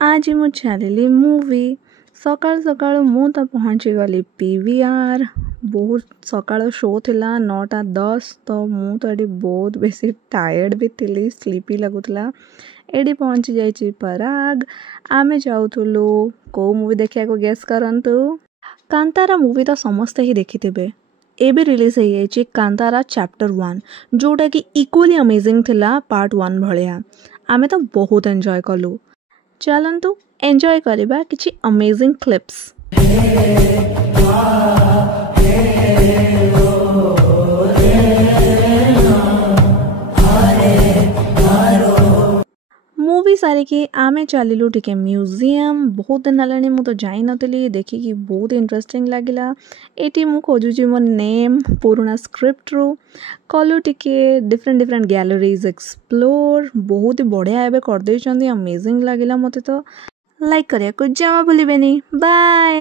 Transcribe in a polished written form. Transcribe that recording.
आज ମୁଁ ଛାଡ଼ିଲି ମୁଭି। ସକାଳୁ ସକାଳୁ ମୁଁ ତ ପହଞ୍ଚିଗଲି PVR। ବହୁତ ସକାଳ ଶୋ ଥିଲା 9:10। ତ ମୁଁ ତ ଏଠି ବହୁତ ବେଶୀ ଟାୟର୍ଡ଼ ବି ଥିଲି, ସ୍ଲିପି ଲାଗୁଥିଲା। ଏଠି ପହଞ୍ଚି ଯାଇଛି ପରାଗ। ଆମେ ଯାଉଥିଲୁ କେଉଁ ମୁଭି ଦେଖିବାକୁ ଗେସ୍ କରନ୍ତୁ। କାନ୍ତାରା ମୁଭି ତ ସମସ୍ତେ ହିଁ ଦେଖିଥିବେ। ଏବେ ରିଲିଜ୍ ହେଇଯାଇଛି କାନ୍ତାରା ଚାପ୍ଟର 1, ଯେଉଁଟାକି ଇକ୍ୱାଲି ଅମେଜିଂ ଥିଲା ପାର୍ଟ 1 ଭଳିଆ। ଆମେ ତ ବହୁତ ଏନ୍ଜୟ କଲୁ। ଚାଲନ୍ତୁ ଏନ୍ଜୟ କରିବା କିଛି ଅମେଜିଂ କ୍ଲିପ୍ସ। ମୁଭି ସାରିକି ଆମେ ଚାଲିଲୁ ଟିକେ ମ୍ୟୁଜିୟମ୍। ବହୁତ ଦିନ ହେଲାଣି ମୁଁ ତ ଯାଇନଥିଲି, ଦେଖିକି ବହୁତ ଇଣ୍ଟରେଷ୍ଟିଂ ଲାଗିଲା। ଏଠି ମୁଁ ଖୋଜୁଛି ମୋ ନେମ୍ ପୁରୁଣା ସ୍କ୍ରିପ୍ଟରୁ। କଲୁ ଟିକେ ଡିଫରେଣ୍ଟ ଗ୍ୟାଲେରିଜ୍ ଏକ୍ସପ୍ଲୋର। ବହୁତ ବଢ଼ିଆ ଏବେ କରିଦେଇଛନ୍ତି, ଅମେଜିଂ ଲାଗିଲା ମୋତେ ତ। ଲାଇକ୍ କରିବାକୁ ଜମା ଭୁଲିବେନି। ବାଏ।